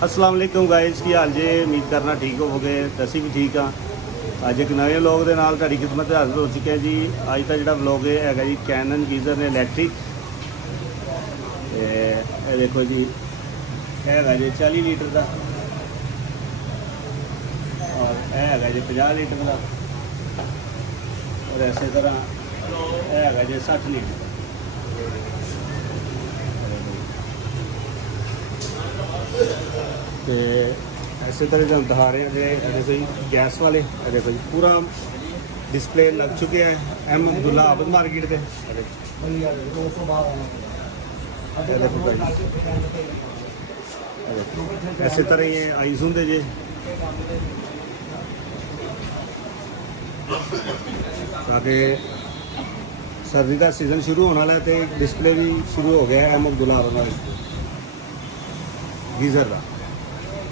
अस्सलाम वालेकुम गाइस, की हाल जे? उम्मीद करना ठीक होवोगे। ਅਸੀਂ ਵੀ ਠੀਕ ਹਾਂ। ਅੱਜ ਇੱਕ ਨਵੇਂ ਵਲੌਗ ਦੇ ਨਾਲ ਤੁਹਾਡੀ ਖਿਦਮਤ 'ਤੇ ਹਾਜ਼ਰ ਹੋ ਚੁੱਕੇ ਹਾਂ ਜੀ। ਅੱਜ ਦਾ ਜਿਹੜਾ ਵਲੌਗ ਹੈਗਾ ਜੀ ਕੈਨਨ ਗੀਜ਼ਰ ਨੇ ਇਲੈਕਟ੍ਰਿਕ। ਇਹ ਦੇਖੋ ਜੀ, ਇਹ ਹੈਗਾ ਜੀ 40 ਲੀਟਰ ਦਾ ਔਰ ਇਹ ਹੈਗਾ ਜੀ 50 ਲੀਟਰ ਦਾ ਔਰ ਇਸੇ ਤਰ੍ਹਾਂ ਇਹ ਹੈਗਾ ਜੀ 60 ਲੀਟਰ। तो ऐसे तरह से हम दिखा रहे हैं जो देखो जी गैस वाले। देखो जी पूरा डिस्प्ले लग चुके हैं एम अब्दुल्ला आबद मार्केट के। ऐसे तरह ये आइस होंगे जी। ताकि सर्दी का सीजन शुरू होने वाला है तो डिस्प्ले भी शुरू हो गया है एम अब्दुल्ला आबद गीज़र का।